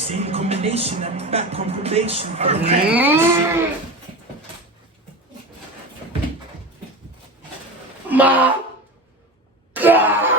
Same combination, I'm back on probation. My God!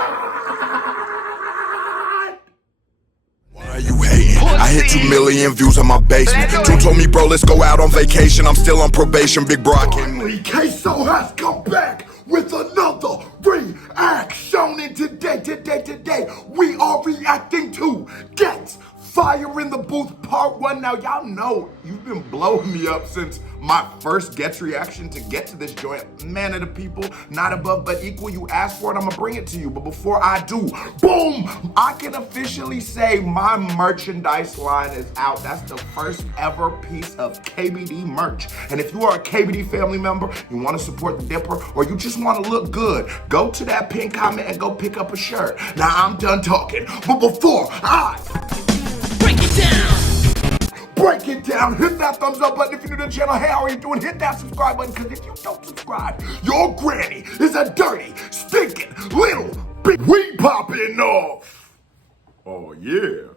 Why are you hating? I hit 2 million views on my basement. Two told me, bro, let's go out on vacation. I'm still on probation, big bro. Finally, Queso has come back with another reaction. And today, we are reacting to Ghetts Fire in the Booth Part 1. Now, y'all know you've been blowing me up since my first Ghetts reaction to get to this joint. Man of the people, not above but equal. You asked for it, I'm gonna bring it to you. But before I do, boom, I can officially say my merchandise line is out. That's the first ever piece of KBD merch. And if you are a KBD family member, you wanna support the Dipper, or you just wanna look good, go to that pinned comment and go pick up a shirt. Now I'm done talking, but before I break it down, hit that thumbs up button if you're new to the channel. Hey, how are you doing? Hit that subscribe button, because if you don't subscribe, your granny is a dirty, stinking, little bitch. We popping off. Oh, yeah.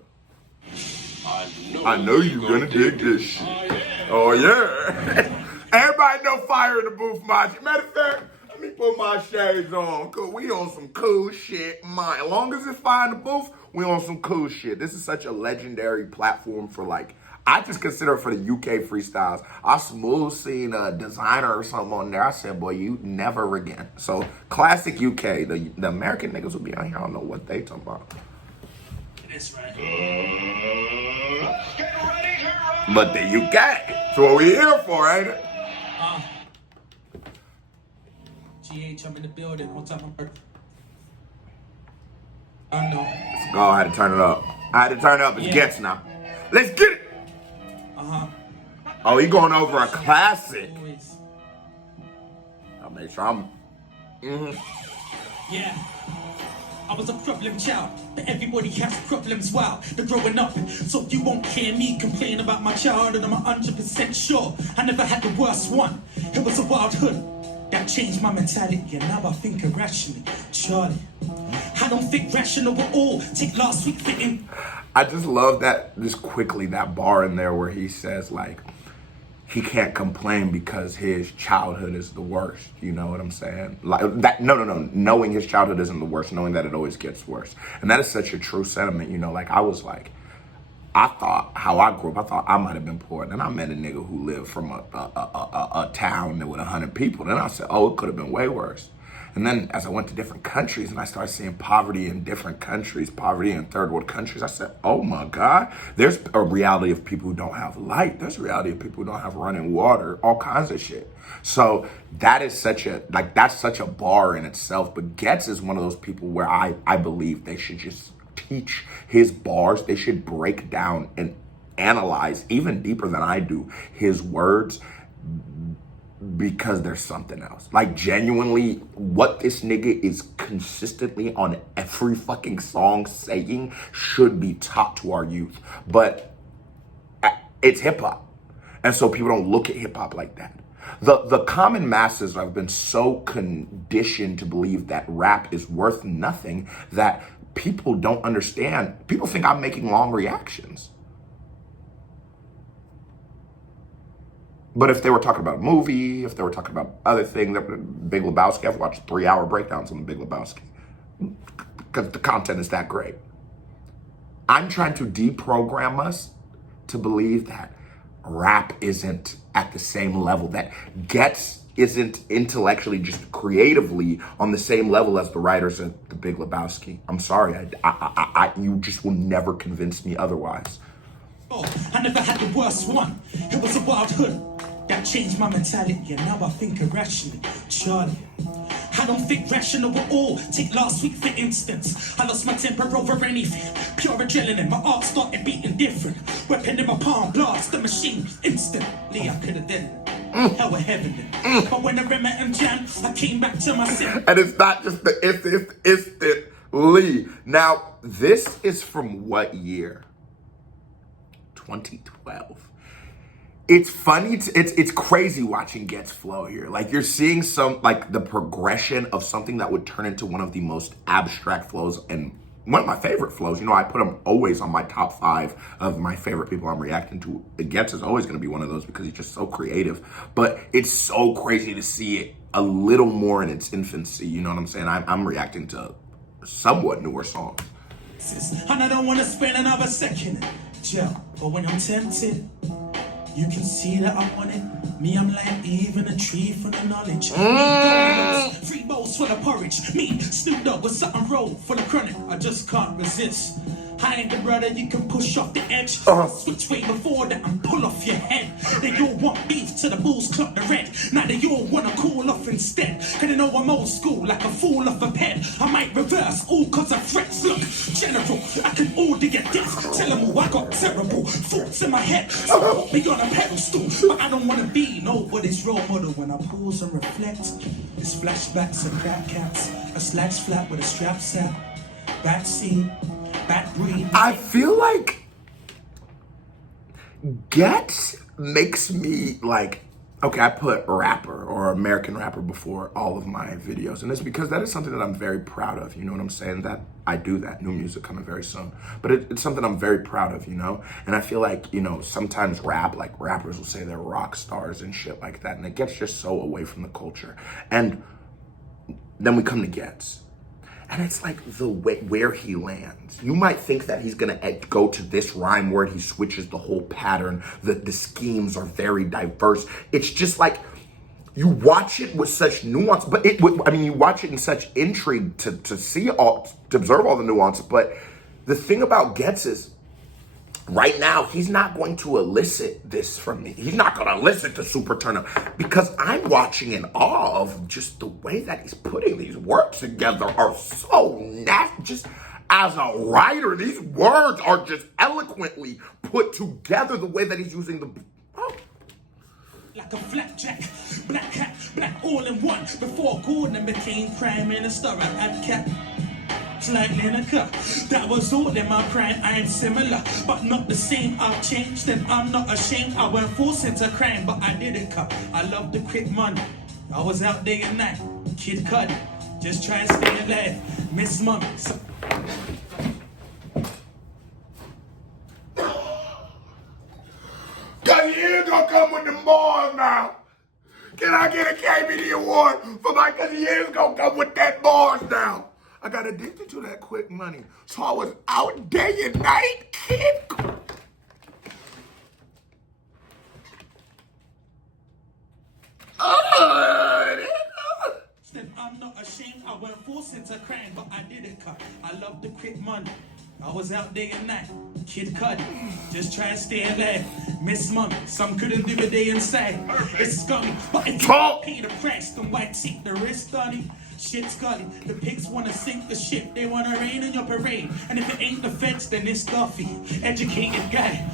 I know you're gonna dig this shit. Oh, yeah. Everybody know Fire in the Booth, Maji. Matter of fact, let me put my shades on, cause we on some cool shit, man. As long as it's Fire in the Booth, we on some cool shit. This is such a legendary platform for, like, I just consider it for the UK freestyles. I smooth seen a designer or something on there. I said, boy, you never again. So classic UK. The American niggas will be out here. I don't know what they talking about. That's right. But the UK. That's what we here for, ain't it? GH, I'm in the building. What's up, my I know. Let's go. I had to turn it up. It's Ghetts now. Let's get it. Oh, he going over a classic. I'll make sure I'm. Yeah. I was a problem child, but everybody has problems while they're growing up. So you won't hear me complain about my childhood. I'm 100% sure I never had the worst one. It was a wild hood that changed my mentality, and now I think irrationally. Charlie, I don't think rational at all. Take last week fitting. I just love that, just quickly, that bar in there where he says, like, he can't complain because his childhood is the worst. You know what I'm saying? Like that. No. Knowing his childhood isn't the worst, knowing that it always gets worse. And that is such a true sentiment. You know, like I thought how I grew up, I thought I might have been poor. Then I met a nigga who lived from a town with 100 people. Then I said, oh, it could have been way worse. And then as I went to different countries and I started seeing poverty in different countries, poverty in third world countries, I said, oh my God, there's a reality of people who don't have light. There's a reality of people who don't have running water, all kinds of shit. So that is such a, like, that's such a bar in itself. But Ghetts is one of those people where I believe they should just teach his bars. They should break down and analyze even deeper than I do his words, because there's something else. Like, genuinely, what this nigga is consistently on every fucking song saying should be taught to our youth. But it's hip-hop. And so people don't look at hip-hop like that. The common masses have been so conditioned to believe that rap is worth nothing that people don't understand. People think I'm making long reactions. But if they were talking about a movie, if they were talking about other things, Big Lebowski, I've watched 3-hour breakdowns on the Big Lebowski because the content is that great. I'm trying to deprogram us to believe that rap isn't at the same level, that Ghetts isn't intellectually, just creatively on the same level as the writers of the Big Lebowski. I'm sorry, you just will never convince me otherwise. I never had the worst one. It was a wild hood that changed my mentality, and now I think irrationally. Charlie, I don't think rational at all. Take last week for instance. I lost my temper over anything. Pure adrenaline, my heart started beating different. Weapon in my palm, blast the machine instantly. I could have done it. Hell with heaven. But when I met him jam, I came back to myself. And it's not just the instantly. Now, this is from what year? 2012. It's funny, it's crazy watching Ghetts flow here. Like, you're seeing some, like, the progression of something that would turn into one of the most abstract flows and one of my favorite flows. You know, I put him always on my top 5 of my favorite people I'm reacting to. Ghetts is always going to be one of those because he's just so creative. But it's so crazy to see it a little more in its infancy. You know what I'm saying? I'm reacting to somewhat newer songs. And I don't want to spend another second in jail. But when I'm tempted, you can see that I want it. Me, I'm like even a tree for the knowledge. Me, 3 bowls full of porridge. Me, Snoop Dogg with something rolled full of chronic. I just can't resist. I ain't the brother you can push off the edge. Switch way before that and pull off your head. They all want beef till the bulls clock the red. Now they all wanna cool off instead. Cause they know I'm old school like a fool off a pen. I might reverse all cause of threats. Look, general, I can order your death. Tell them all I got terrible thoughts in my head. So put me on a pedestal. But I don't wanna be nobody's role model. When I pause and reflect, it's flashbacks and black cats. A slacks flat with a strap set. Backseat. I feel like Ghetts makes me like, okay, I put rapper or American rapper before all of my videos. And it's because that is something that I'm very proud of. You know what I'm saying? That I do that. New music coming very soon. But it's something I'm very proud of, you know? And I feel like, you know, sometimes rappers will say they're rock stars and shit like that. And it gets just so away from the culture. And then we come to Ghetts. And it's like the way where he lands. You might think that he's gonna go to this rhyme word. He switches the whole pattern. The schemes are very diverse. It's just like you watch it with such nuance, but you watch it in such intrigue to observe all the nuance. But the thing about Ghetts is, right now, he's not going to elicit this from me. He's not going to elicit the super turn up because I'm watching in awe of just the way that he's putting these words together are so nasty. Just as a writer, these words are just eloquently put together the way that he's using the... Oh. Like a flapjack, black hat, black all in one. Before Gordon became prime minister, I had cat. Like Lineker, that was all in my prime. I ain't similar, but not the same. I've changed and I'm not ashamed. I went forced into crime, but I didn't cut. I love the quick money. I was out day and night, Kid Cudi, just trying to stay alive. Miss Mummy. Cause you ain't gonna come with the bars now. Can I get a KBD award for my, cause he is gonna come with that bars now. I got addicted to that quick money. So I was out day and night, kid. I'm not ashamed. I went forced into crime, but I didn't cut. I love the quick money. I was out day and night, Kid Cudi, just trying to stay alive. Miss Mummy, some couldn't do a day inside. It's scummy, but if you pay the price, then why take the risk, Donnie? Shit, Scully, the pigs wanna sink the ship, they wanna rain in your parade. And if it ain't the feds, then it's Duffy, educated guy.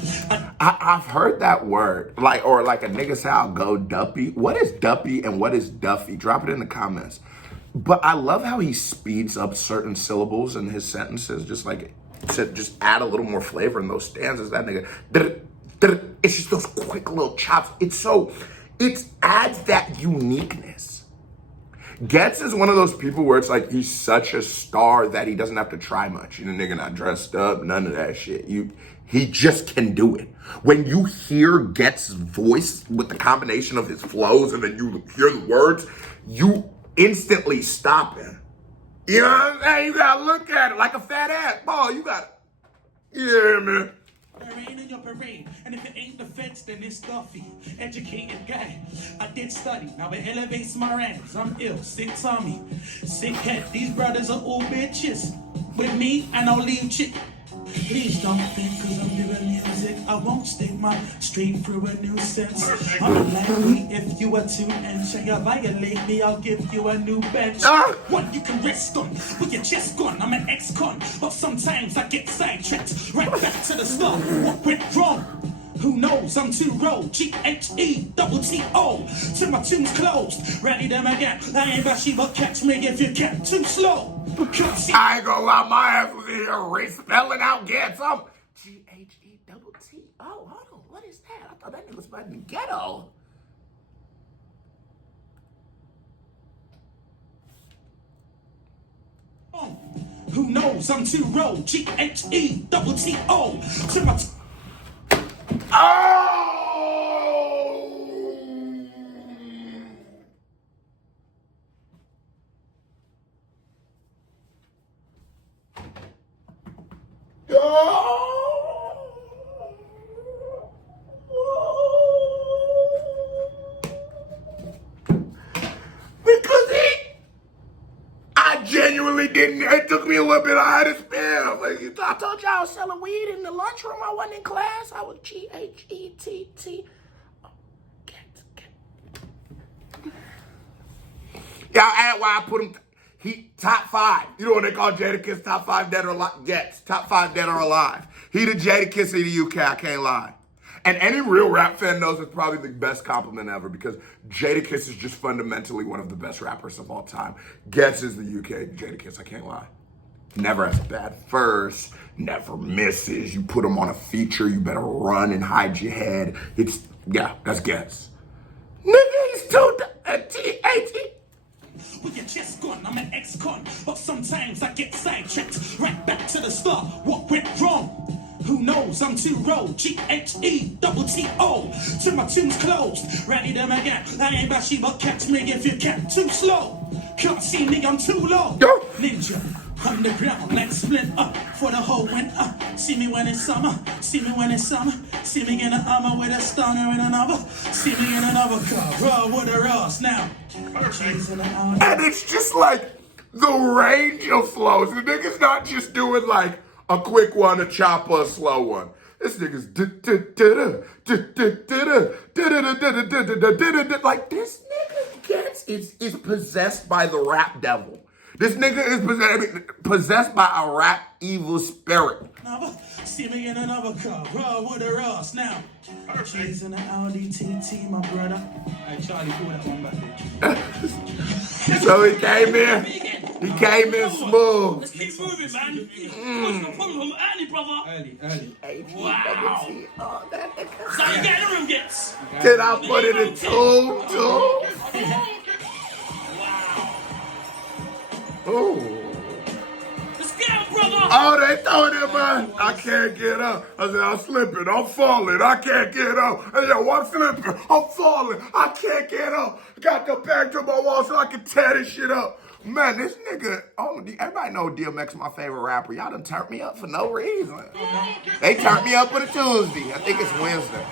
I've heard that word, or like a nigga say I'll go Duppy. What is Duppy and what is Duffy? Drop it in the comments. But I love how he speeds up certain syllables in his sentences, just like to just add a little more flavor in those stanzas. That nigga, it's just those quick little chops. It adds that uniqueness. Ghetts is one of those people where it's like he's such a star that he doesn't have to try much. You know, nigga not dressed up, none of that shit. He just can do it. When you hear Ghetts' voice with the combination of his flows and then you hear the words, you instantly stop him. You know what I'm saying? You gotta look at it like a fat ass. Paul, you gotta, yeah, man. Rain in your parade, and if it ain't the feds, then it's Duffy, educated guy. I did study, now it elevates my ranks. I'm ill, sick tummy, sick head. These brothers are all bitches. With me, and I'll leave chick. Please don't think cause I'm doing music, I won't stick my street through a nuisance. Unlikely if you are to enter, you violate me, I'll give you a new bench. One you can rest on, with your chest gone, I'm an ex-con. But sometimes I get sidetracked, right back to the start. What went wrong? Who knows? I'm too roll, Ghetto, till my tune's closed. Rally them again, I ain't bashy, but catch me if you get too slow. I ain't gonna lie, my ass was in here respelling out Ghetts. I'm Ghetto. Oh, hold on, what is that? I thought that nigga was about to ghetto. Who knows? I'm too roll. Ghetto to my Oh! I genuinely didn't. It took me a little bit. I had to spell. Like, I told y'all I was selling weed in the lunchroom. I wasn't in class. I was Ghetts. Y'all add why I put him. He top 5. You know what they call Jadakiss? Top 5 dead or alive. Ghetts. Top 5 dead or alive. He the Jadakiss of the UK. I can't lie. And any real rap fan knows it's probably the best compliment ever because Jadakiss is just fundamentally one of the best rappers of all time. Ghetts is the UK Jadakiss. I can't lie. Never has a bad verse. Never misses. You put him on a feature, you better run and hide your head. That's Ghetts. Nigga, he's too T-A-T. with your chest gun, I'm an ex-con, but sometimes I get sidetracked. Right back to the start, what went wrong? Who knows? I'm too roll, Ghetto till my tune's closed. Rally them again, I ain't bashy, but catch me if you can. Too slow, can't see me, I'm too low. Ninja, on the ground like split up for the whole winter. See me when it's summer, see me when it's summer. See me in an armor with a stunner in another. See me in another car, raw with a Ross now. And it's just like the range of flows. The nigga's not just doing like a quick one, a chopper, a slow one. This nigga's like this nigga Ghetts is possessed by the rap devil. This nigga is possessed by a rap evil spirit. See me in another car, raw with a Ross now. She's in an Audi TT, my brother. Hey, Charlie, pull that one back, bitch. So he came in. He came in smooth. Let's keep moving, man. What's the problem? Early, brother. Early. Wow. So you get in the room, Ghetts. Did I put it in too? Wow. Ooh. Let's get him, brother. Oh, they throwing him, man. I can't get up. I said, I'm slipping. I'm falling. I can't get up. I said, I'm slipping. I'm falling. I can't get up. Got the back to my wall so I can tear this shit up. Man, this nigga, everybody know DMX my favorite rapper. Y'all done turned me up for no reason. They turned me up on a Tuesday. I think it's Wednesday.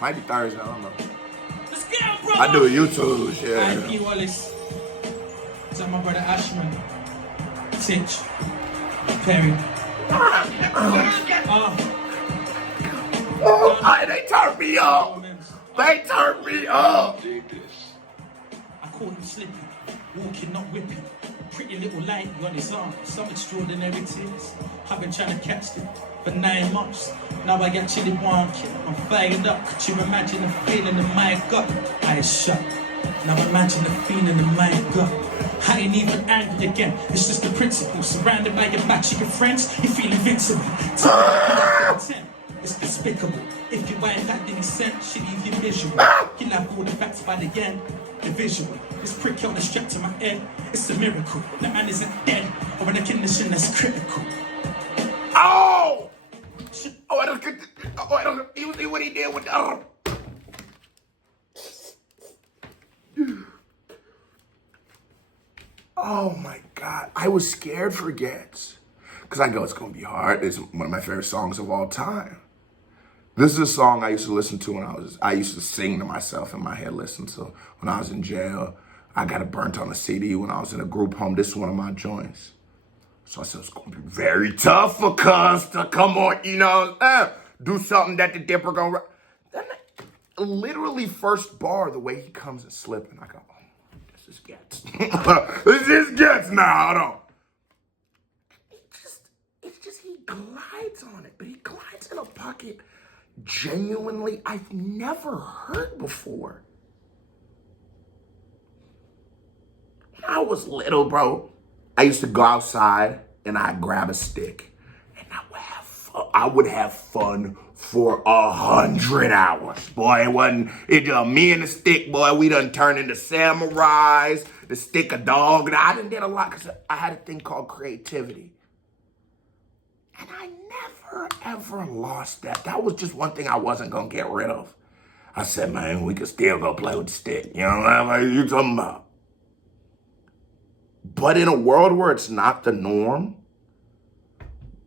Might be Thursday, I don't know. Let's get him, brother. I do a YouTube shit. IP Wallace. So my brother Ashman. Titch. Perry. They turned me up. They turned me up. I caught him slipping, walking, not whipping. Pretty little light on his arm, some extraordinary tears. I've been trying to catch them for 9 months. Now I actually want it. I'm fired up. Could you imagine the feeling in my gut? Eyes shut. Now imagine the feeling in my gut. I ain't even angry again. It's just the principle. Surrounded by your matching friends, you feel invincible. It's despicable. If you ain't that, then he sent, shit leave you visual. You'll have all the facts by the end. The visual. This prick on the strap to my head. It's a miracle. The man isn't dead or in a condition that's critical. Oh! You see what he did with the... Oh my God. I was scared for Ghetts. Because I know it's going to be hard. It's one of my favorite songs of all time. This is a song I used to listen to I used to sing to myself in my head, listen to when I was in jail. I got it burnt on a CD when I was in a group home. This is one of my joints. So I said, it's going to be very tough for Cuz to come on, do something that the Dipper going to... Then literally first bar, the way he comes and slipping, I go, oh, this is Ghetts. This is Ghetts now, hold on. It's just he glides on it, but he glides in a pocket genuinely I've never heard before. When I was little, bro, I used to go outside and I'd grab a stick and I would have fun. I would have fun for 100 hours. Boy, it just me and the stick, boy, we done turned into samurais, the stick a dog. And I done did a lot because I had a thing called creativity. And I never, ever lost that. That was just one thing I wasn't going to get rid of. I said, man, we could still go play with the stick. You know what I'm you talking about? But in a world where it's not the norm,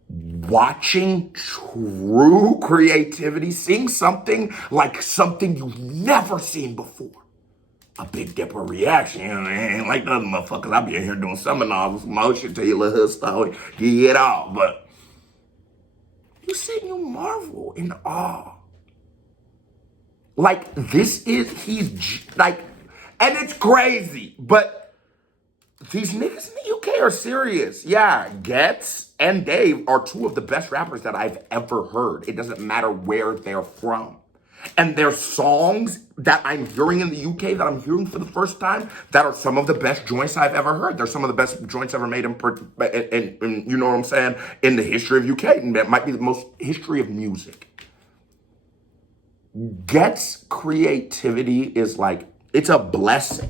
watching true creativity, seeing something like something you've never seen before. A Big Dipper reaction, you know, ain't like the other motherfuckers. I be in here doing seminars with some motion to your little hood story. You get off, but you sit and you marvel in awe. Like, he's like, and it's crazy, but these niggas in the UK are serious. Yeah, Ghetts and Dave are two of the best rappers that I've ever heard. It doesn't matter where they're from. And their songs that I'm hearing in the UK, that I'm hearing for the first time, that are some of the best joints I've ever heard. They're some of the best joints ever made in you know what I'm saying, in the history of UK. And that might be the most history of music. Ghetts' creativity is like, it's a blessing.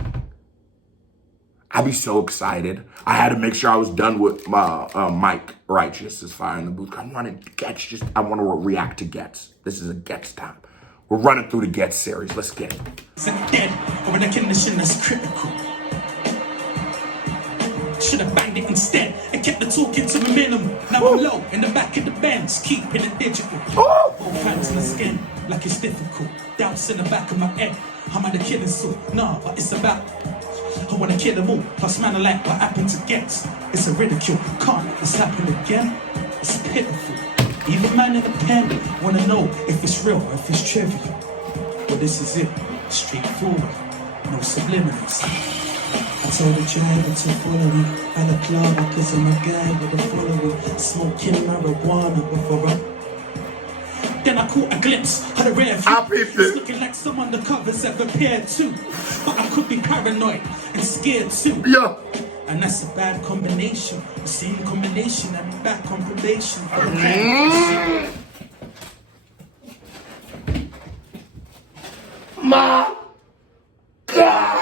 I'd be so excited. I had to make sure I was done with Mike Righteous is Fire in the Booth. I wanted Ghetts, I want to react to Ghetts. This is a Ghetts time. We're running through the Ghetts series. Let's get it. Or in a condition that's critical. Should have banged it instead and kept the talking to the minimum. Now I'm low in the back of the Benz, keeping it digital. Both hands in the skin, like it's difficult. Doubts in the back of my head. I'm at the killing suit. Nah, but it's about I wanna kill them all. Plus man, I like what happened to Ghetts. It's a ridicule. Can't let this happen again. It's pitiful. Even man in the pen wanna know if it's real or if it's trivial. But this is it. Straightforward. No subliminals. I told the driver to follow me at the club because I'm a guy with a following, smoking marijuana before Then I caught a glimpse of the rear view. It's looking like some undercovers have appeared too. But I could be paranoid and scared too. Yeah. And that's a bad combination. The same combination that me back on probation. My God.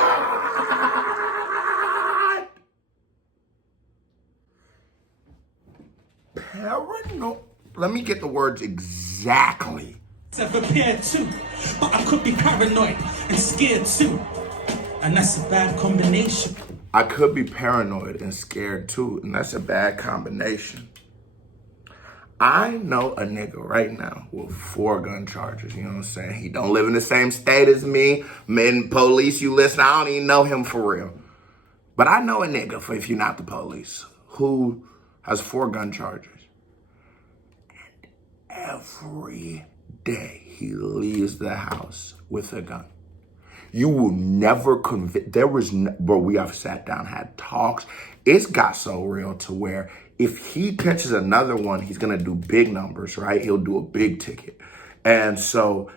Paranoid. Let me get the words exactly. I've appeared too, but I could be paranoid and scared too. And that's a bad combination. I could be paranoid and scared too, and that's a bad combination. I know a nigga right now with 4 gun charges, you know what I'm saying? He don't live in the same state as me. Men, police, you listen, I don't even know him for real. But I know a nigga, for if you're not the police, who has 4 gun charges. And every day he leaves the house with a gun. You will never convince, bro, we have sat down, had talks. It's got so real to where if he catches another one, he's gonna do big numbers, right? He'll do a big ticket. And so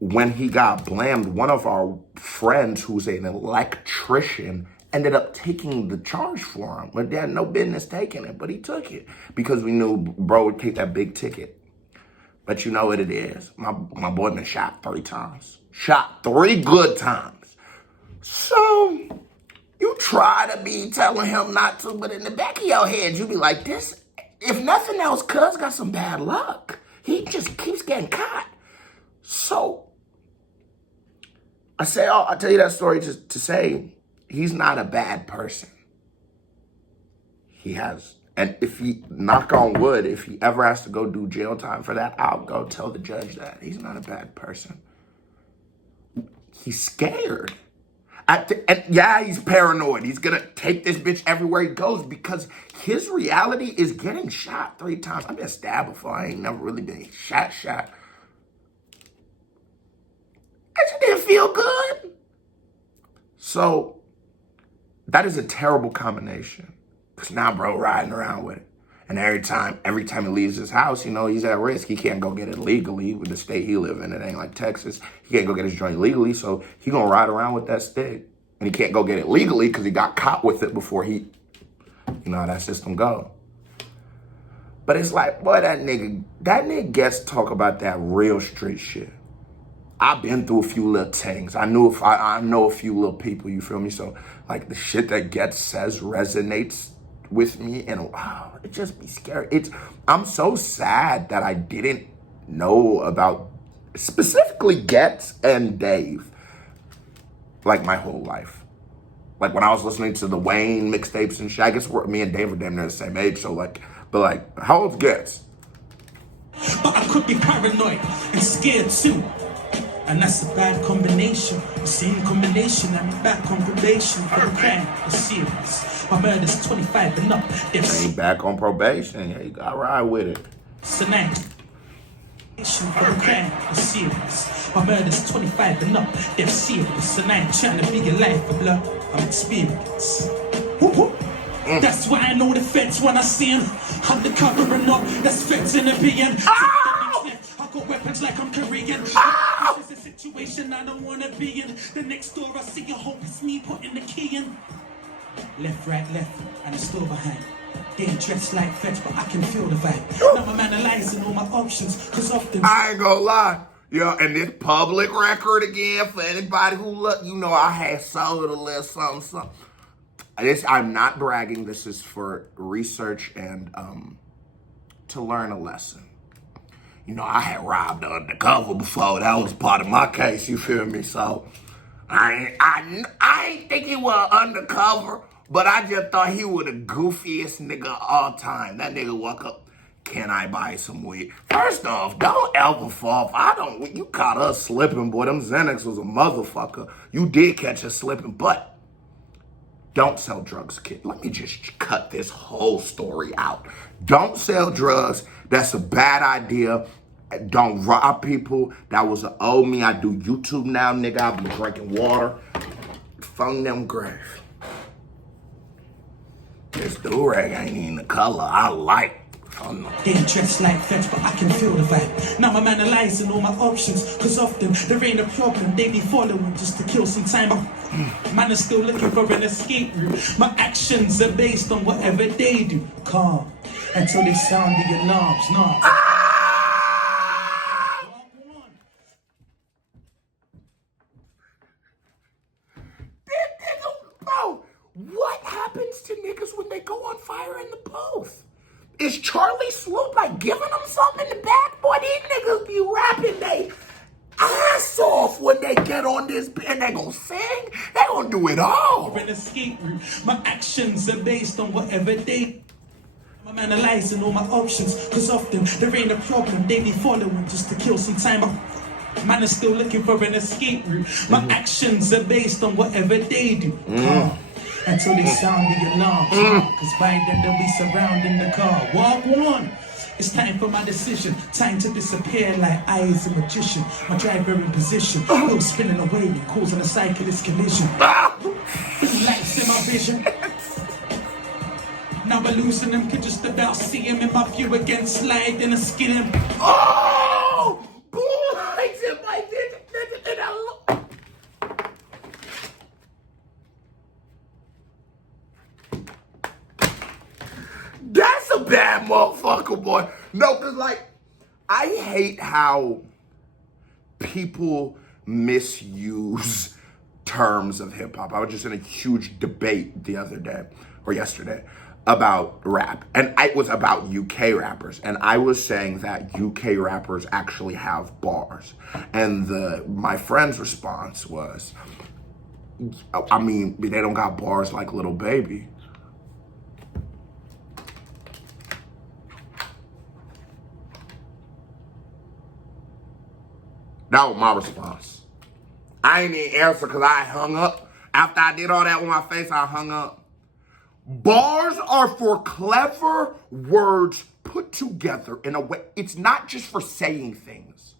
when he got blamed, one of our friends who's an electrician ended up taking the charge for him. But they had no business taking it, but he took it because we knew bro would take that big ticket. But you know what it is. My boy been shot 3 times. Shot 3 good times. So you try to be telling him not to, but in the back of your head, you be like, this, if nothing else, cuz got some bad luck. He just keeps getting caught. So I tell you that story just to say he's not a bad person. He has. And if he, knock on wood, if he ever has to go do jail time for that, I'll go tell the judge that. He's not a bad person. He's scared. And yeah, he's paranoid. He's going to take this bitch everywhere he goes because his reality is getting shot 3 times. I've been stabbed before. I ain't never really been shot. That just didn't feel good. So that is a terrible combination. Because now bro riding around with it. And every time he leaves his house, you know, he's at risk. He can't go get it legally with the state he live in. It ain't like Texas. He can't go get his joint legally, so he gonna ride around with that stick. And he can't go get it legally because he got caught with it before he, you know how that system go. But it's like, boy, that nigga gets to talk about that real street shit. I've been through a few little things. I know a few little people, you feel me? So, like, the shit that Ghetts says resonates with me, and wow, it just be scary. I'm so sad that I didn't know about specifically Ghetts and Dave, like, my whole life. Like, when I was listening to the Wayne mixtapes and shit, I guess me and Dave are damn near the same age, so, like, but, like, how old's Ghetts? But I could be paranoid and scared too. And that's a bad combination. The same combination, I'm back on probation for the crime. It's serious. My murder's 25 and up. Ain't back on probation. Yeah, you gotta ride with it. Tonight. For the crime is serious. My murder's 25 and up. They're serious. And I ain't trying to be your life of blood. I'm experienced. Whoop, whoop. That's why I know the feds when I see them. I'm the covering up. That's feds in the being. I got weapons like I'm Korean. This is a situation I don't wanna be in. The next door I see a hope it's me putting the key in. Left, right, left, and it's still behind. They ain't dressed like feds, but I can feel the vibe. Now I'm analyzing all my options, cause often I ain't gonna lie. Yeah, and this public record again for anybody who look, you know, I had sold a little something. I'm not bragging. This is for research and to learn a lesson. You know, I had robbed undercover before. That was part of my case, you feel me? So, I ain't think he was undercover, but I just thought he was the goofiest nigga of all time. That nigga walk up, can I buy some weed? First off, don't ever fall. You caught us slipping, boy. Them Xanax was a motherfucker. You did catch us slipping, but don't sell drugs, kid. Let me just cut this whole story out. Don't sell drugs. That's a bad idea. Don't rob people. That was an old me. I do YouTube now, nigga. I've been drinking water. Phone them grave. This do-rag ain't even the color I like. they ain't dressed like feds, but I can feel the vibe. Now I'm analyzing all my options, cause often there ain't a problem. They be following just to kill some time. Man is still looking for an escape route. My actions are based on whatever they do. Calm until they sound the alarms. Nah. What happens to niggas when they go on fire in the booth? Is Charlie Sloop like giving them something in the back? Boy, these niggas be rapping they ass off when they get on this and they gonna sing. They gonna do it all. An escape route. My actions are based on whatever they. I'm analyzing all my options, cause often there ain't a problem. They be following just to kill some time. Man is still looking for an escape route. My actions are based on whatever they do. Calm until they sound the alarms. Cause by then they'll be surrounding the car. Walk on. It's time for my decision. Time to disappear like I is a magician. My driver in position. Wheel spinning away and causing a cyclist collision. Lights in my vision. Now we're losing them. Could just about see him in my view again. Slide and a skin him. Oh! Boy, I said my vision. That's a bad motherfucker, boy. No, cause like, I hate how people misuse terms of hip hop. I was just in a huge debate the other day, or yesterday, about rap. And it was about UK rappers. And I was saying that UK rappers actually have bars. And my friend's response was, I mean, they don't got bars like Lil Baby. That was my response. I ain't even answer because I hung up. After I did all that with my face, I hung up. Bars are for clever words put together in a way. It's not just for saying things.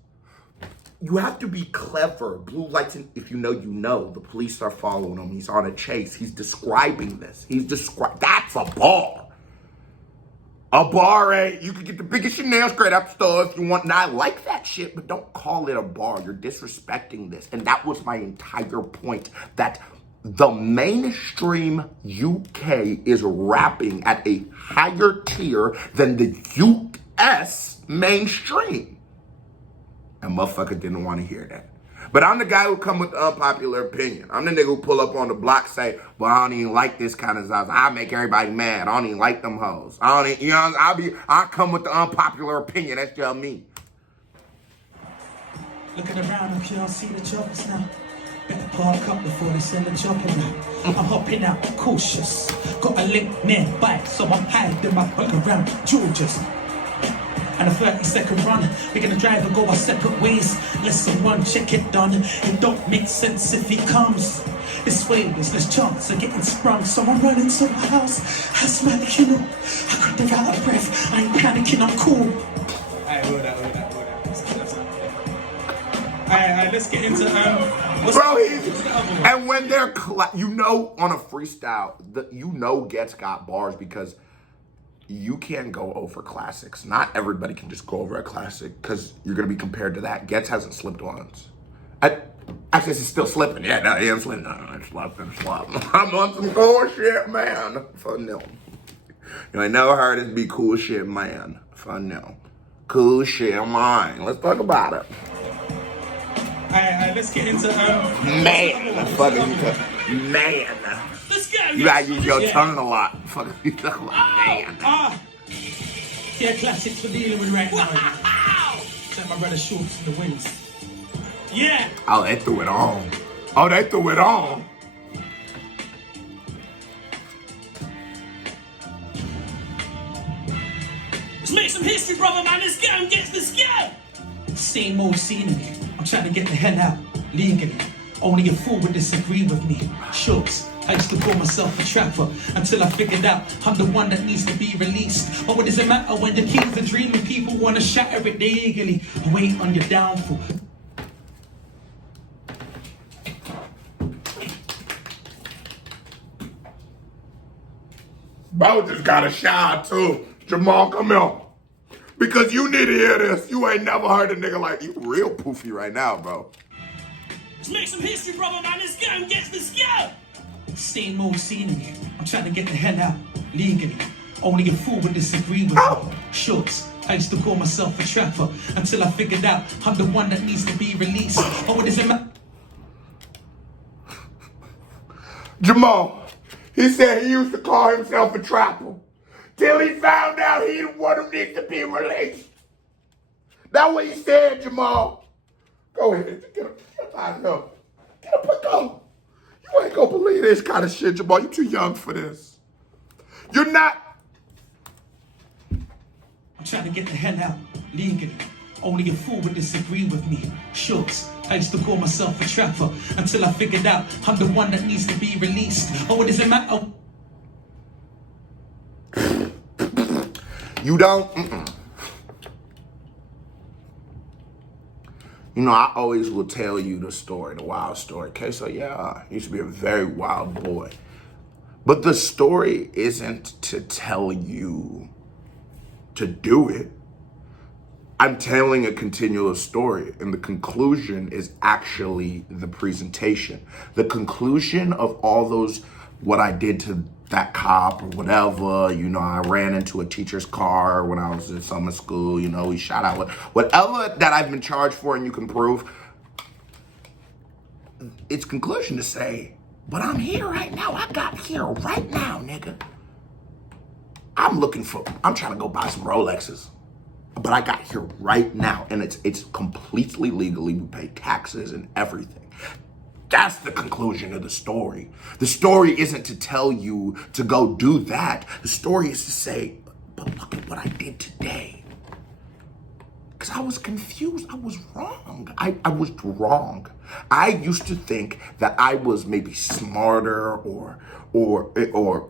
You have to be clever. Blue lights, if you know, you know. The police are following him. He's on a chase. He's describing this. That's a bar. A bar, you can get the biggest Chanel straight out the store if you want. Now, I like that shit, but don't call it a bar. You're disrespecting this. And that was my entire point, that the mainstream UK is rapping at a higher tier than the US mainstream. And motherfucker didn't want to hear that. But I'm the guy who come with the unpopular opinion. I'm the nigga who pull up on the block say, well, I don't even like this kind of stuff. I make everybody mad. I don't even like them hoes. I don't even, you know, I come with the unpopular opinion. That's just me. Looking around, I can't see the choppers now. Better park up before they send the chopper now. I'm hopping out, cautious. Got a link nearby, so I'm hiding my bug around Georgia's. And a 30-second run, we're gonna drive and go our separate ways. Lesson one, check it done. It don't make sense if he comes this way. There's less chance of getting sprung, so I'm running to my house. Asthmatic, you know. I couldn't get out of breath. I ain't panicking, I'm cool. Alright, hold that. Alright, let's get into and when they're you know, on a freestyle, you know Ghetts got bars because you can't go over classics. Not everybody can just go over a classic because you're gonna be compared to that. Ghetts hasn't slipped once. Actually, it's still slipping. Yeah, no, I'm slipping. No, I'm slipping. I'm on some cool shit, man. For no. You ain't never heard it be cool shit, man. For no. Cool shit, man. Let's talk about it. Alright, let's get into man. Fucking man. Let's go. You gotta use your tongue a lot. Fucking you talk about man. Yeah, classics for dealing with right now. Check my brother shorts in the winds. Yeah. Oh, they threw it on. Oh, they threw it on. Let's make some history, brother, man. Let's go and get this go. Same old scenery. I'm trying to get the hell out legally. Only a fool would disagree with me. Shucks. I used to call myself a trapper until I figured out I'm the one that needs to be released. But what does it matter when the kings are dreaming? People want to shatter it legally. Wait on your downfall. Bro just got a shout too. Jamal, come here. Because you need to hear this. You ain't never heard a nigga like you. Real poofy right now, bro. Let's make some history, brother, man. Let's go and get this go. Same old scenery. I'm trying to get the hell out legally. Only a fool would disagree with me. Shucks. I used to call myself a trapper until I figured out I'm the one that needs to be released. Oh, what does it matter? Jamal, he said he used to call himself a trapper till he found out he the one who needs to be released. That's what he said, Jamal. Go ahead, get out of here. Get up and go. You ain't gonna believe this kind of shit, Jamal. You too young for this. You're not. I'm trying to get the hell out legally. Only a fool would disagree with me. Shucks. I used to call myself a trapper until I figured out I'm the one that needs to be released. Oh, what does it matter? You don't. You know, I always will tell you the story, the wild story. Okay, so yeah, I used to be a very wild boy. But the story isn't to tell you to do it. I'm telling a continuous story, and the conclusion is actually the presentation. The conclusion of all those, what I did to that cop or whatever, you know, I ran into a teacher's car when I was in summer school, you know, he shot out, whatever that I've been charged for and you can prove, its conclusion to say, but I'm here right now. I got here right now, nigga. I'm trying to go buy some Rolexes. But I got here right now, and it's completely legally. We pay taxes and everything. That's the conclusion of the story. The story isn't to tell you to go do that. The story is to say, but look at what I did today. Because I was confused. I was wrong. I was wrong. I used to think that I was maybe smarter or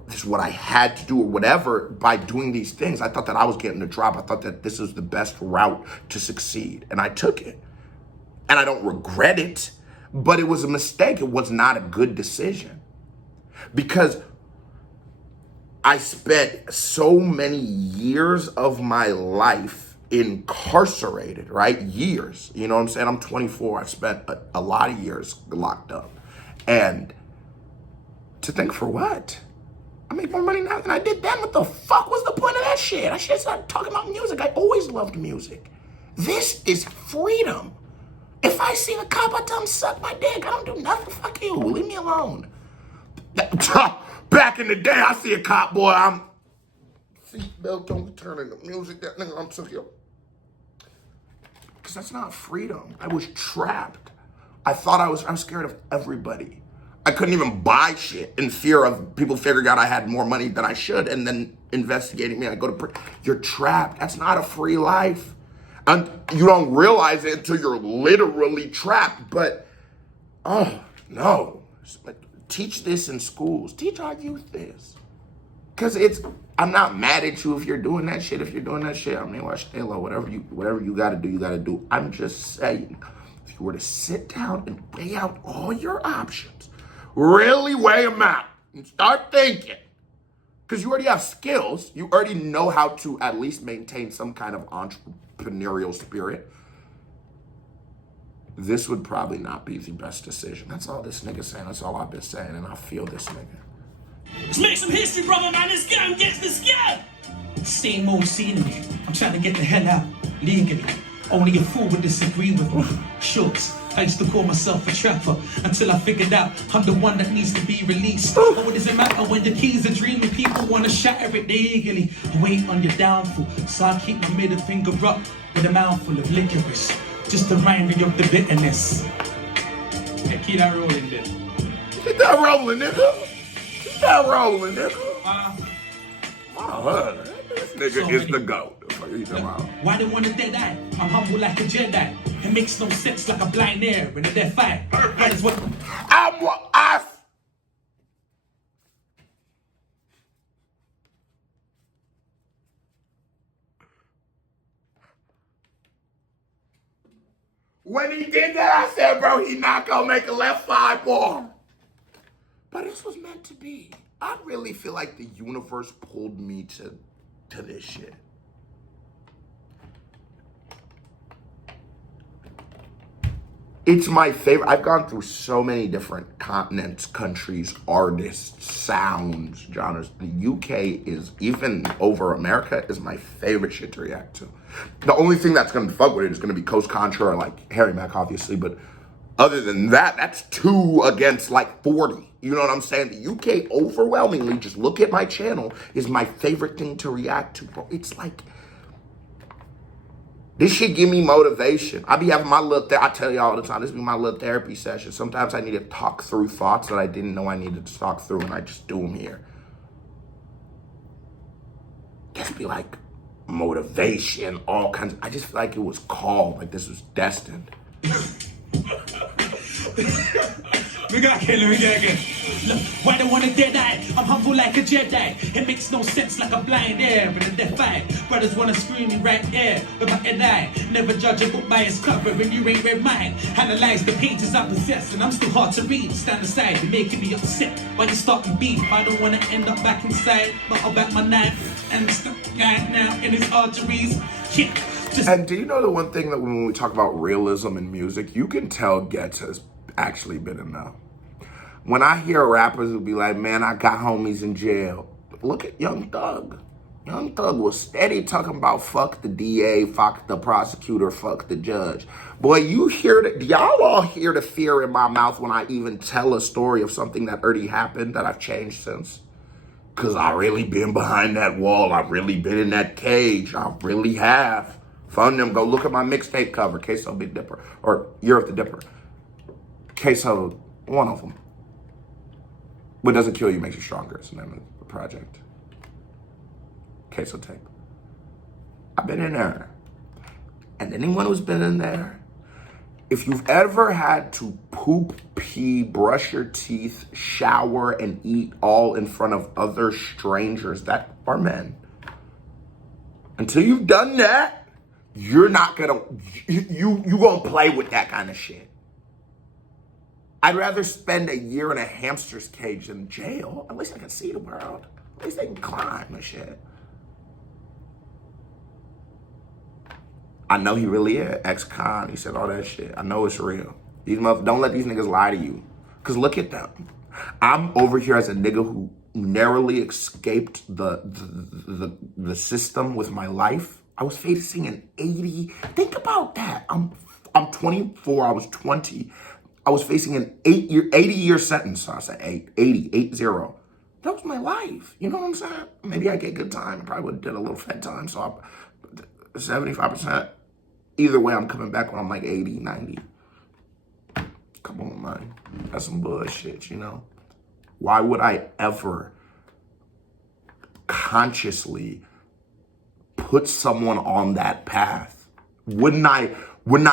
this is what I had to do or whatever by doing these things. I thought that I was getting the job. I thought that this was the best route to succeed. And I took it. And I don't regret it, but it was a mistake. It was not a good decision. Because I spent so many years of my life incarcerated, right? Years, you know what I'm saying? I'm 24. I've spent a lot of years locked up. And To think for what? I make more money now than I did then. What the fuck was the point of that shit? I should have started talking about music. I always loved music. This is freedom. If I see a cop, I tell him suck my dick. I don't do nothing. Fuck you. Leave me alone. Back in the day, I see a cop, boy, I'm seatbelt don't turn into music. That nigga, I'm took you. Because that's not freedom. I was trapped. I thought I'm scared of everybody. I couldn't even buy shit in fear of people figuring out I had more money than I should and then investigating me. I go to prison. You're trapped. That's not a free life. And you don't realize it until you're literally trapped. But, oh, no. Teach this in schools. Teach our youth this. Because I'm not mad at you if you're doing that shit. If you're doing that shit, I mean, watch Halo, whatever you got to do, you got to do. I'm just saying, if you were to sit down and weigh out all your options, really weigh them out and start thinking. Because you already have skills. You already know how to at least maintain some kind of entrepreneurial spirit. This would probably not be the best decision. That's all this nigga saying. That's all I've been saying, and I feel this nigga. Let's make some history, brother, man. Let's go and get this go. Same old scenery. I'm trying to get the hell out legally. Only a fool would disagree with me. Shorts. I used to call myself a trapper until I figured out I'm the one that needs to be released. Oh, what does it matter when the keys are dreaming? People want to shatter it legally. Wait on your downfall, so I keep my middle finger up with a mouthful of licorice, just to remind me of the bitterness. Yeah, keep that rolling, then. Keep that rolling, nigga. Keep that rolling, nigga. Oh, this nigga is the GOAT. What are you talking about? Why they want a dead eye? I'm humble like a Jedi. It makes no sense like a blind air in a dead fight. That is what When he did that, I said, bro, he not gonna make a left 5-4. But this was meant to be. I really feel like the universe pulled me to this shit. It's my favorite. I've gone through so many different continents, countries, artists, sounds, genres. The UK is, even over America, is my favorite shit to react to. The only thing that's gonna fuck with it is gonna be Coast Contra or like Harry Mack, obviously, but other than that, that's 2 against like 40. You know what I'm saying? The UK overwhelmingly, just look at my channel, is my favorite thing to react to, bro. It's like, this shit give me motivation. I be having my little, I tell you all the time, this be my little therapy session. Sometimes I need to talk through thoughts that I didn't know I needed to talk through, and I just do them here. Just be like motivation, all kinds I just feel like it was called, like this was destined. We got again. Look, why they want a dead eye? I'm humble like a Jedi. It makes no sense like a blind air in a death fight. Brothers wanna scream me right there about an eye. Never judge a book by its cover and you ain't read mine. Analyze the pages I possess and I'm still hard to read. Stand aside, you're making me upset. Why you starting beef? I don't wanna end up back inside, but I'll back my knife and stuck right now in his arteries. Yeah. And do you know the one thing that when we talk about realism in music, you can tell Ghetts has actually been enough. When I hear rappers who be like, man, I got homies in jail. Look at Young Thug. Young Thug was steady talking about fuck the DA, fuck the prosecutor, fuck the judge. Boy, you hear that? Y'all all hear the fear in my mouth when I even tell a story of something that already happened that I've changed since? Cause I really been behind that wall. I've really been in that cage. I really have. Fun them. Go look at my mixtape cover, Queso Big Dipper, or Year of the Dipper. Queso, one of them. What doesn't kill you makes you stronger. It's the name of the project. Queso tape. I've been in there. And anyone who's been in there, if you've ever had to poop, pee, brush your teeth, shower, and eat all in front of other strangers that are men, until you've done that, you're not gonna, you gonna play with that kind of shit. I'd rather spend a year in a hamster's cage than jail. At least I can see the world. At least they can climb and shit. I know he really is. Ex-con, he said all that shit. I know it's real. These motherfuckers, don't let these niggas lie to you. Because look at them. I'm over here as a nigga who narrowly escaped the system with my life. I was facing an 80. Think about that. I'm 24. I was 20. I was facing an 80-year sentence. So I said 80. That was my life. You know what I'm saying? Maybe I get good time. I probably would have did a little fed time. So 75%. Either way, I'm coming back when I'm like 80, 90. Come on, man. That's some bullshit, you know? Why would I ever consciously put someone on that path? Wouldn't I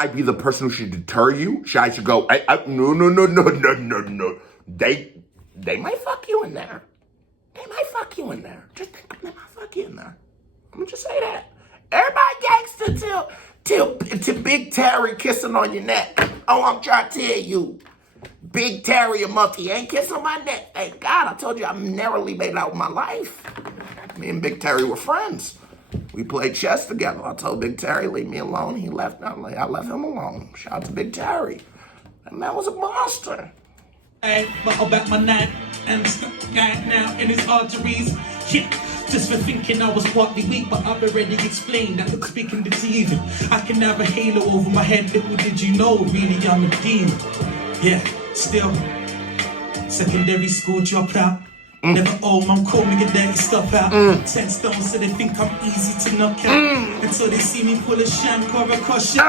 be the person who should deter you? I should go, no. They might fuck you in there. They might fuck you in there. Just think they might fuck you in there. I'm gonna just say that. Everybody gangster till Big Terry kissing on your neck. Oh, I'm trying to tell you. Big Terry, a monkey, ain't kissing on my neck. Thank God. I told you I narrowly made out with my life. Me and Big Terry were friends. We played chess together. I told Big Terry, leave me alone. He left. I left him alone. Shout out to Big Terry. That man was a monster. Hey, buckle back my knife and right now in his arteries. Yeah, just for thinking I was partly weak, but I've already explained that look speaking deceiving. I can have a halo over my head, little did you know, really I'm a demon. Yeah, still, secondary school dropout. Never owe mom, call me get dirty stuff out. 10 stones so they think I'm easy to knock out. Until they see me pull a shank or a caution.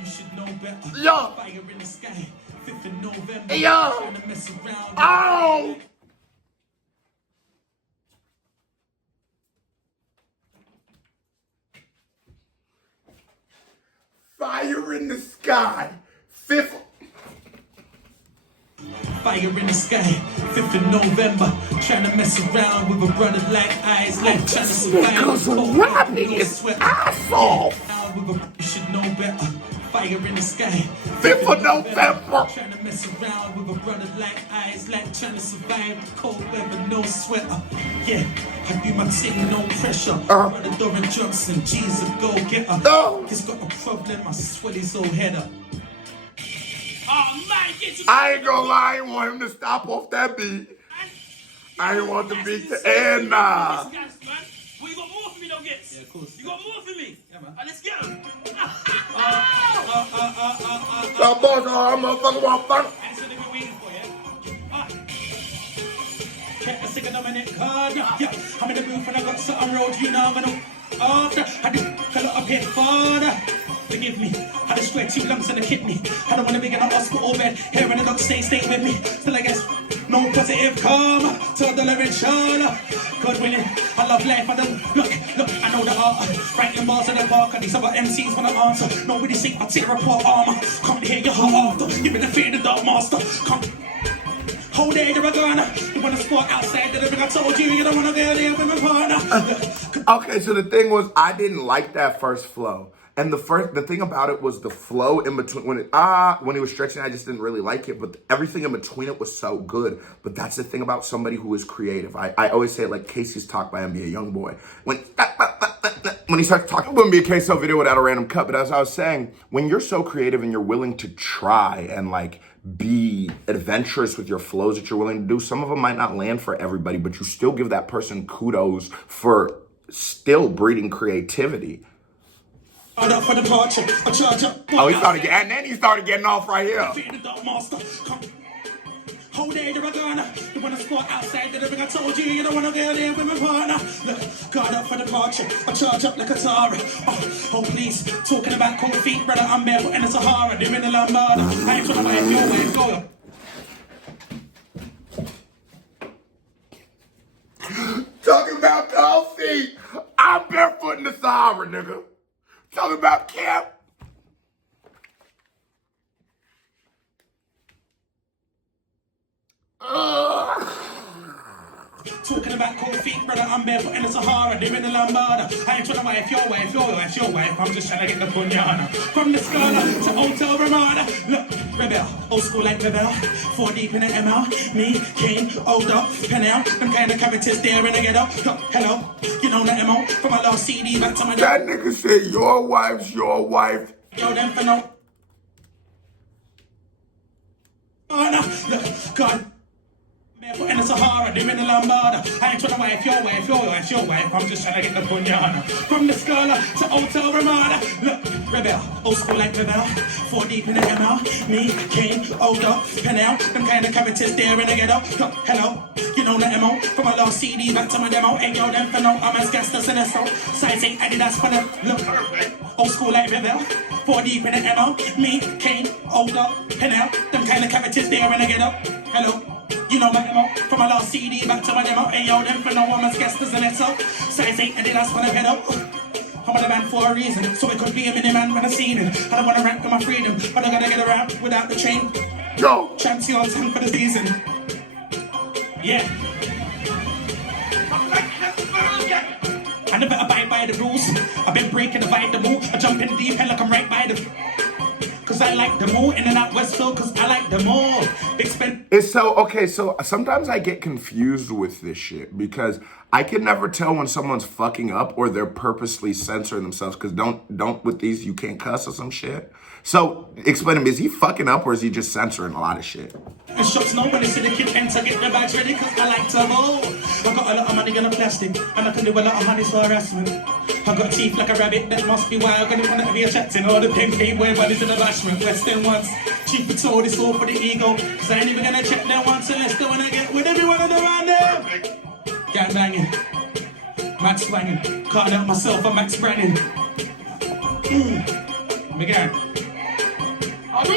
You should know better. Yo. Fire in the sky, 5th of November. Yo. Trying to mess around. Oh! Fire in the sky. 5th. Fire in the sky, 5th of November. Trying to mess around with a brother like eyes, like trying to survive. Because Rodney is asshole. You should know better. Fire in the sky, 5th of November. Trying to mess around with a brother like eyes, like trying to survive cold weather, no sweater. Yeah, I do my thing, no pressure. Brother Doran Johnson, G's a go-getter. He's got a problem, I swear his old head up. Oh man, I ain't gonna lie, I didn't want him to stop off that beat. I didn't want the beat to end, nah. Well, you got more for me, though, Ghetts. Yeah, of course. You got more for me. Yeah, man. Let's go. Some boys are motherfucker want fun. That's what they were waiting for, yeah? Check the second Dominic card, yeah. I'm in the booth and I got something road, you know, I'm gonna after. I did fill up here, father. Forgive me, I destroyed 2 lungs and a kidney. I don't wanna be in a hospital bed. Here in the dock, stay with me. Still I guess, no positive karma. Till the living inshallah. God willing, I love life, I don't look, I know the art. Writing bars in the park, and these other MCs wanna answer. Nobody see I tear apart armor. Come to hear your heart after. Give me the fear of the dark master. Come. Whole day they're gonna. You wanna spot outside the living. I told you don't wanna go there with my partner. Okay, so the thing was, I didn't like that first flow. And the thing about it was the flow in between, when he was stretching, I just didn't really like it, but everything in between it was so good. But that's the thing about somebody who is creative. I always say it like Casey's Talk by NBA Youngboy. When he starts talking, it wouldn't be a KSO video without a random cut, but as I was saying, when you're so creative and you're willing to try and like be adventurous with your flows that you're willing to do, some of them might not land for everybody, but you still give that person kudos for still breeding creativity. For the departure, a charge up. Oh, and then he started getting off right here. Whole day they're gonna. You wanna spot outside the living. I told you don't wanna go there with my partner. Look, guard up for departure. I charge up like a Tara. Oh, please. Talking about cold feet, brother. I'm barefoot in the Sahara. They're in the Lambada. I ain't trying to find your way. Go. Talking about cold feet. I'm barefoot in the Sahara, nigga. Talking about camp. Talking about cold feet, brother. I'm barefoot in the Sahara. They're in the Lambada. I ain't trying to wife your wife, your wife. I'm just trying to get the punyana. From the Scala to Hotel Ramada. Look, rebel, old school like rebel. 4 deep in the ML. Me, King, older, Penel. Them kind of characters there in the ghetto. Hello, you know the MO. From my last CD back to my. That nigga said your wife's your wife. Yo, them for no. Look, God. Barefoot in the Sahara, doing the Lambada. I ain't trying to wife your wife, your wife, your wife. I'm just trying to get the punyana. From the Scala to Hotel Ramada. Look, rebel, old school like rebel. 4 deep in the ML. Me, King, Older, Penel. Them kind of characters there in the ghetto. Look, hello, you know the MO. From my last CD back to my demo. Ain't yo, them for no, I'm as gas to Sinestro. Size 8 Adidas for them. Look, old school like rebel. 4 deep in the MO. Me, King, Older, Penel. Them kind of characters there in the ghetto. Hello. You know my MO, from my last CD back to my demo. Hey yo, them for no woman's guest as an SO. Size 8 and then that's when I pedal. I'm on the man for a reason, so it could be a mini man when I seen it. I don't wanna rank for my freedom, but I gotta get around without the chain. Yo! Champion time for the season. Yeah. I never abide by the rules. I've been breaking the vibe, the move. I jump in deep hell like I'm right by the... Cause I like them all, in and out Westfield, cause I like them all. It's so, okay, so sometimes I get confused with this shit because I can never tell when someone's fucking up or they're purposely censoring themselves because don't with these, you can't cuss or some shit. So explain to me, is he fucking up or is he just censoring a lot of shit? And shots nobody see the kid enter, get the bags ready cause I like to move. I got a lot of money in a plastic and I can do a lot of money for harassment. I got teeth like a rabbit, that must be why I'm gonna want to be attracting all the pink boy buddies in the bashment. Western ones, cheap and all this all for the ego. Cause I ain't even gonna check them once unless they wanna get with every one of them around them. Gang banging, Max swanging, calling out myself a Max Brennan. Big gang. That's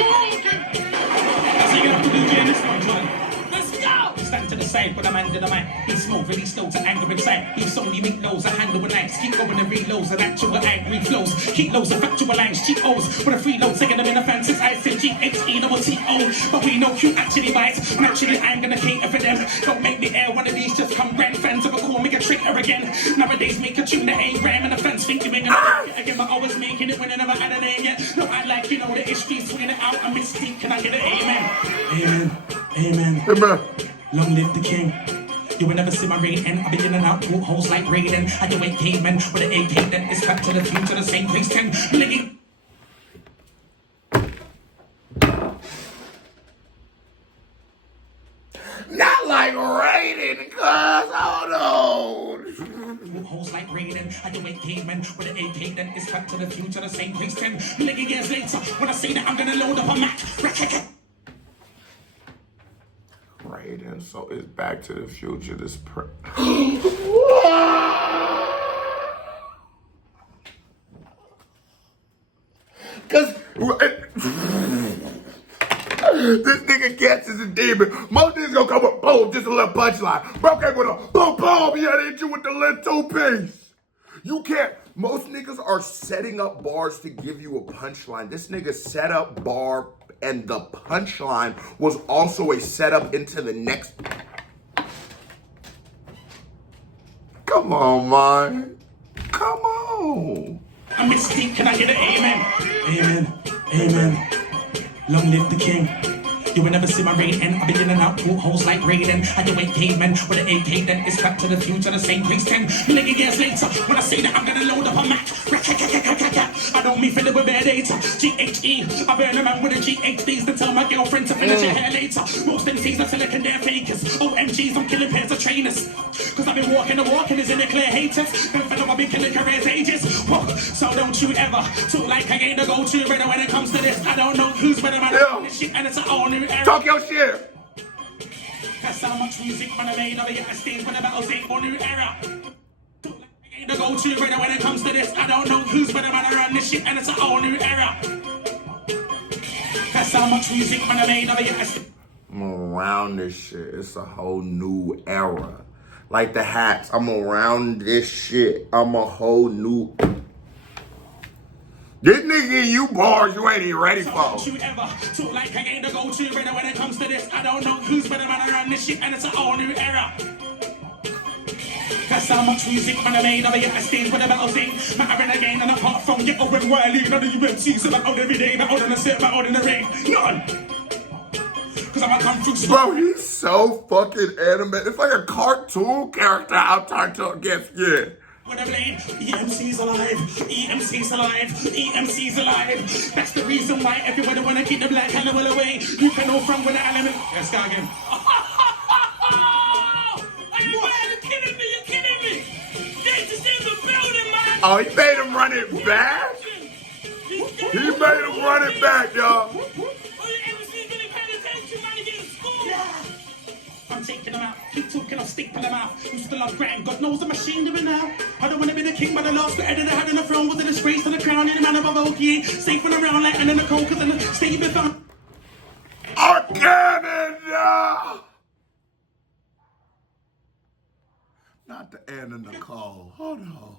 how you have to do in this one, John. Let's go! Stand to the side, but I'm under the man. He's smooth, really slow to anger inside. He's only meat lows, I handle with knives. Keep going and reloads, and actual angry flows. Keep lows of factual lines, cheap O's. With a freeload, taking them in the fences. I said G-H-E, no T-O. But we know Q actually bites. Naturally, I'm gonna cater for them. Don't make me air one of these, just come grand fans. Ever call me a traitor again. Nowadays, make a tune that ain't ram in the fence. Think you ain't gonna get it again, but always making it when I never had a name yet. No, I like, you know, the history, swinging it out. I'm mystique, can I get an amen? Amen. Amen. Amen. Long live the king. You will never see my rain end. I've been in and out, through holes like Raiden. I do ain't cavemen with an AK, then it's back to the future, the same place 10 million. Not like Raiden, cuz, hold on. Holes like Raiden, I do ain't cavemen with an AK, then it's back to the future, the same place 10 million years later. When I say that, I'm gonna load up a Mac. Raiden, so it's Back to the Future. This Cause this nigga Ghetts is a demon. Most niggas gonna come with boom, just a little punchline. Bro came with a boom, boom, he had to hit you with the little 2-piece. You can't. Most niggas are setting up bars to give you a punchline. This nigga set up bar and the punchline was also a setup into the next. Come on, man. Come on. I'm mystique, can I get an amen? Amen. Amen. Long live the king. You will never see my rain end. I've been in and out, through holes like Raiden. I do ain't cavemen with an AK, then it's back to the future, the same place 10 million years later. When I say that, I'm gonna load up a Mac. I don't mean fill it with bad data. G-H-E, I burn a man with a G-H-Ds to tell my girlfriend to finish her hair later. Most MCs are silicon, they're fakers. OMGs, I'm killing pairs of trainers. Cause I've been walking the walk and is in the clear haters. Them fellow I've been killing careers ages. Whoa. So don't you ever talk like I ain't the go-to brother when it comes to this. I don't know who's better man on this shit and it's an all new era. Talk your shit. That's how much music man I made. I'll be at the stage when the battles ain't all new era. Talk like I ain't the go-to brother when it comes to this. I don't know who's better man around this shit and it's an all new era. That's how much music man I made. I'll be at the stage. I'm around this shit. It's a whole new era. Like the hats, I'm around this shit. I'm a whole new. This nigga give you bars you ain't even ready for. Don't you ever talk like I ain't the go-to brother when it comes to this. I don't know who's better man around this shit and it's an all new era. That's how much music man I made. I'll be at the stage when the battles ain't mattering again. And apart from get over and Wiley, none of you MCs are out every day, out on the set, out in the ring. None. Cause I'm a come through. Bro, he's so fucking animated. It's like a cartoon character I'm trying to get. Yeah. with a blade. EMC's alive, EMC's alive, EMC's alive. That's the reason why everybody wanna keep the black animal away. You can all from with the element. Let's go again. Are you kidding me? You're kidding me. Ghetts is in the building, man. Oh, he made him run it back? He made him run it back, y'all. I'm taking them out, keep talking, I'll stick them out. You still love Graham, God knows the machine doing now. I don't wanna be the king, but the last better than I had on the throne was a disgrace to the crown. In the man above oak, he ain't safe when around like and in the cold, cause in the state been found. Canada! Not the Anna Nicole. Hold on.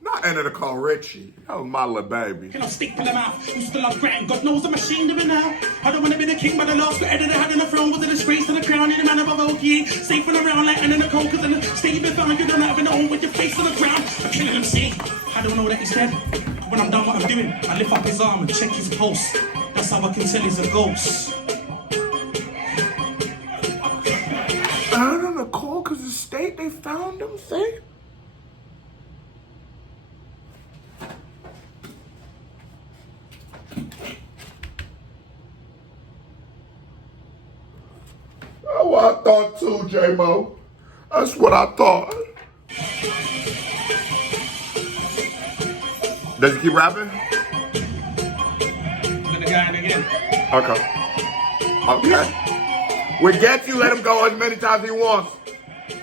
Not Anna Nicole Richie. That was my little baby. Can I stick to them out? You still love Graham, God knows the machine doing now. I don't wanna be the king, but the last better than I had on the throne was a disgrace to the crown. In the man above oak, he ain't safe when around like and in the cold, cause in the state been found. You don't have no home with your face on the ground. I'm killing him, see? I don't know that he's dead. When I'm done what I'm doing, I lift up his arm and check his pulse. That's how I can tell he's a ghost. Anna Nicole, cause the state they found him, see? That's what I thought too, J-Mo. That's what I thought. Does he keep rapping? I'm gonna go in again. Okay. With Ghetts, you let him go as many times as he wants.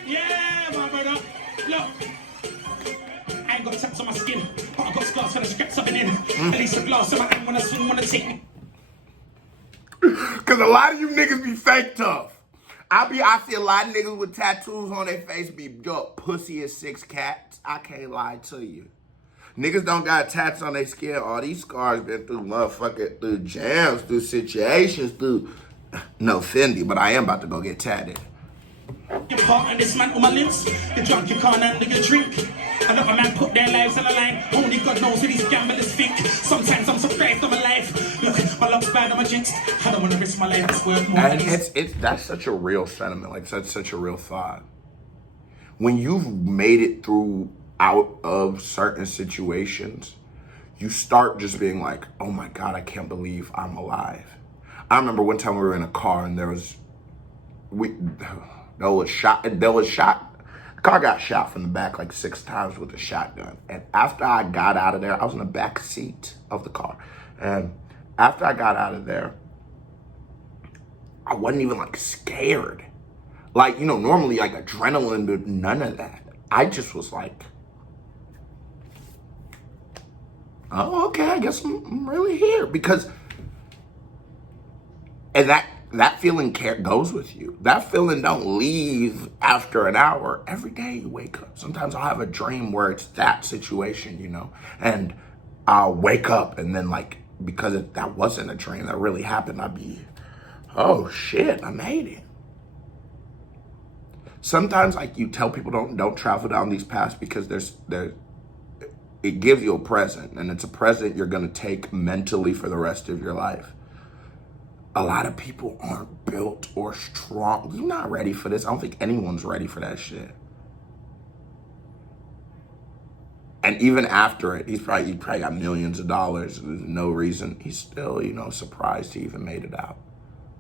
Yeah, my brother. Look, I ain't got tats on my skin, but I got scars for the scraps I've been in. At least a glass in my hand when I swing, wanna take me. Cause a lot of you niggas be fake tough. I see a lot of niggas with tattoos on their face be pussy as 6 cats. I can't lie to you. Niggas don't got tats on their skin. All these scars been through through jams, through situations, through... No Fendi, but I am about to go get tatted. Your part and this man on my lips. You're drunk, you can't handle your drink. I let my man put their lives on the line. Only God knows who these gamblers think. Sometimes I'm surprised I'm alive. Look, my luck's bad, I'm a jinx. I don't want to risk my life, it's worth more. And that's such a real sentiment, like such a real thought. When you've made it through out of certain situations, you start just being like, oh my God, I can't believe I'm alive. I remember one time we were in a car and there was shot. The car got shot from the back like 6 times with a shotgun. And after I got out of there, I was in the back seat of the car. And after I got out of there, I wasn't even like scared. Like, you know, normally like adrenaline, but none of that. I just was like, oh, okay, I guess I'm really here. Because, and that feeling goes with you. That feeling don't leave after an hour. Every day you wake up. Sometimes I'll have a dream where it's that situation, you know, and I'll wake up and then like, because that wasn't a dream, that really happened, I'd be, oh shit, I made it. Sometimes like you tell people don't travel down these paths because it gives you a present, and it's a present you're gonna take mentally for the rest of your life. A lot of people aren't built or strong. You're not ready for this. I don't think anyone's ready for that shit. And even after it, he probably got millions of dollars. There's no reason. He's still, you know, surprised he even made it out.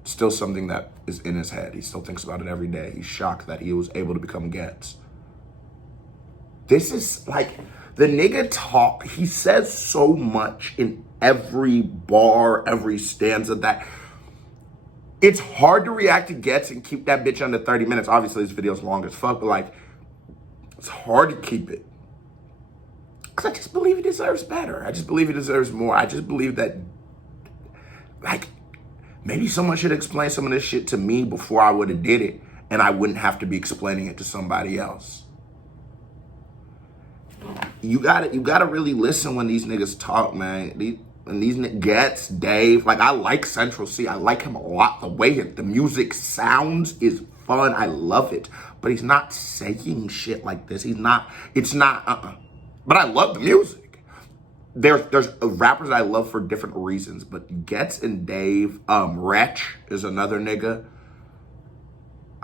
It's still something that is in his head. He still thinks about it every day. He's shocked that he was able to become Ghetts. This is like, the nigga talk, he says so much in every bar, every stanza that it's hard to react to Ghetts and keep that bitch under 30 minutes. Obviously, this video's long as fuck, but like, it's hard to keep it. Because I just believe he deserves better. I just believe he deserves more. I just believe that, like, maybe someone should explain some of this shit to me before I would have did it, and I wouldn't have to be explaining it to somebody else. You gotta really listen when these niggas talk, man. These Ghetts, Dave, like I like Central C. I like him a lot. The way the music sounds is fun. I love it. But he's not saying shit like this. But I love the music. There's rappers I love for different reasons, but Ghetts and Dave, Wretch is another nigga.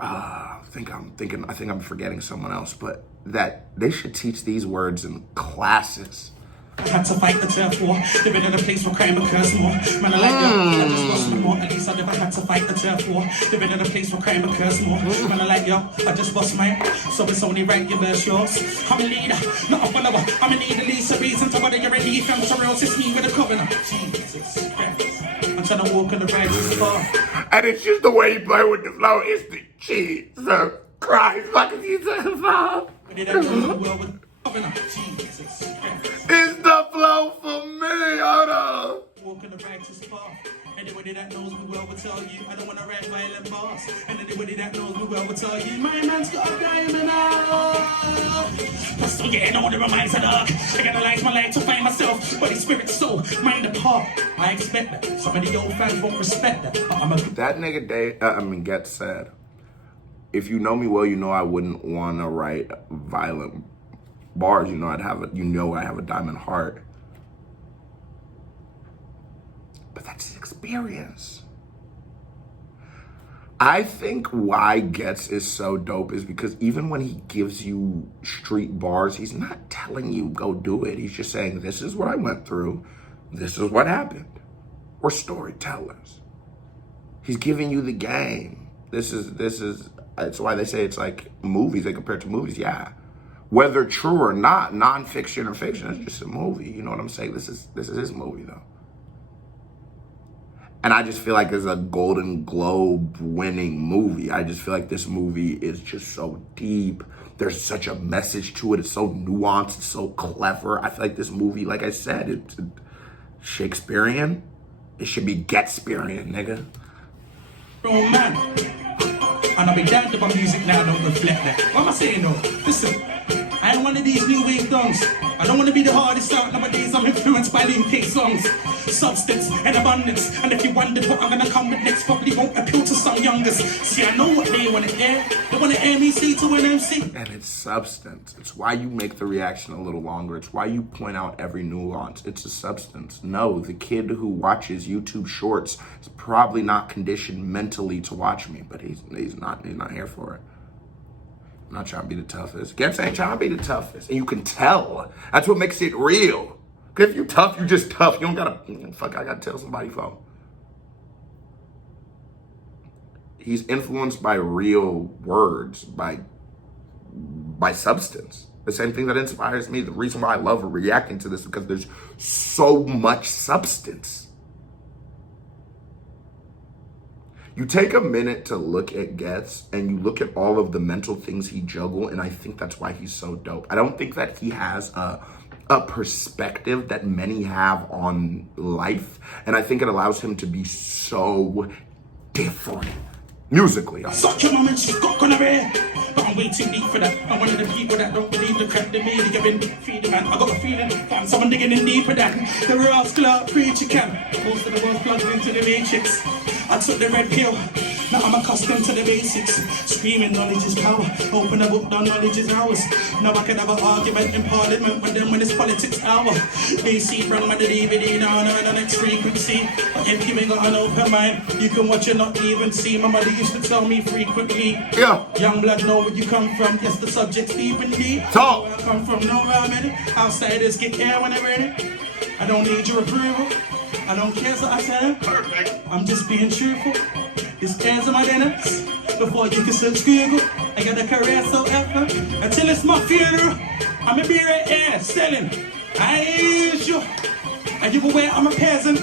I think I'm forgetting someone else, but that they should teach these words in classes. I had to fight the turf war, living in a place where crime occurs more. Man, I like yo, I just lost me more. At least I never had to fight the turf war, living in a place where crime occurs more. Man, I like yo, I just lost mine, so it's only right you burst yours. I'm a leader, not a follower. I'm a need the least a reason to bother your relief. I'm so real, it's me with a covenant. Jesus Christ, I'm trying to walk on the righteous path. And it's just the way you play with the flow. It's the Jesus Christ, fucking Jesus. But it ain't the world with covenant. Jesus Christ. It's the flow for me, hold on. Walk in the righteous path. Anybody that knows me well will tell you I don't want to write violent bars. And anybody that knows me well will tell you my man's got a diamond out. But still getting older and minds are dark. I analyze my life to find myself. Body, spirit, soul, mind apart. I expect that. Some of the old fans won't respect that. That nigga Ghetts said, if you know me well, you know I wouldn't want to write violent bars. You know I have a diamond heart. But that's his experience. I think why Ghetts is so dope is because even when he gives you street bars, he's not telling you go do it. He's just saying, this is what I went through. This is what happened. We're storytellers. He's giving you the game. This is, that's why they say it's like movies. They compare it to movies. Yeah. Whether true or not, non-fiction or fiction, it's just a movie. You know what I'm saying? This is his movie though. And I just feel like it's a Golden Globe winning movie. I just feel like this movie is just so deep. There's such a message to it. It's so nuanced. It's so clever. I feel like this movie, like I said, it's Shakespearean. It should be Ghetts-perian, nigga. Oh man, and I'll be damned if my music now don't reflect that. What am I saying though? Listen, I ain't one of these new wave dons. I don't want to be the hardest out nowadays. I'm influenced by Lean K songs. Substance and abundance. And if you wondered what I'm gonna come with next, probably won't appeal to some youngers. See, I know what they want to hear. They want to hear me say to an MC. And it's substance. It's why you make the reaction a little longer. It's why you point out every nuance. It's a substance. No, the kid who watches YouTube shorts is probably not conditioned mentally to watch me, but he's not here for it. I'm not trying to be the toughest. Ghetts ain't trying to be the toughest. And you can tell. That's what makes it real. Because if you tough, you just tough. You don't gotta, fuck, I gotta tell somebody for. He's influenced by real words, by substance. The same thing that inspires me. The reason why I love reacting to this is because there's so much substance. You take a minute to look at Ghetts and you look at all of the mental things he juggled, and I think that's why he's so dope. I don't think that he has a perspective that many have on life, and I think it allows him to be so different musically. Such a moment, she's got gonorrhea. But I'm way too deep for that. I'm one of the people that don't believe the crap the media been feeding, man. I got a feeling that someone digging in deeper than the rascal out preacher can. Most of the world's plugged into the matrix. I took the red pill. Now I'm accustomed to the basics. Screaming knowledge is power. Open a book, down knowledge is ours. Now I can have an argument in parliament with them when it's politics hour. They see bring my DVD now and on the next frequency. But if you ain't got an open mind, you can watch it not even see. My mother used to tell me frequently. Yeah. Young blood know where you come from. Yes, the subject's deep and deep. Talk. Where I come from, no ramen. Outsiders get air when they're ready. I don't need your approval. I don't care what I say. Perfect. I'm just being truthful. This cares of my dinners. Before you can search Google, I got a career so ever. Until it's my funeral, I'ma be right here selling. I ain't you. Are you aware I'm a peasant?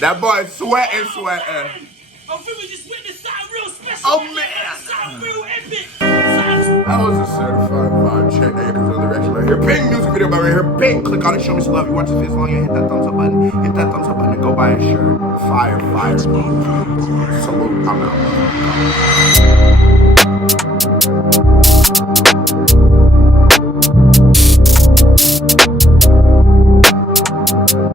That boy sweating. I feel we just witnessed something real special. Oh, man. Something real epic. That was a certified vibe check. There goes the direction right here. Ping music video right here. Ping. Click on it. Show me some love. You watch this video long. You hit that thumbs up button. Hit that thumbs up button and go buy a shirt. Fire. Salute. I'm out.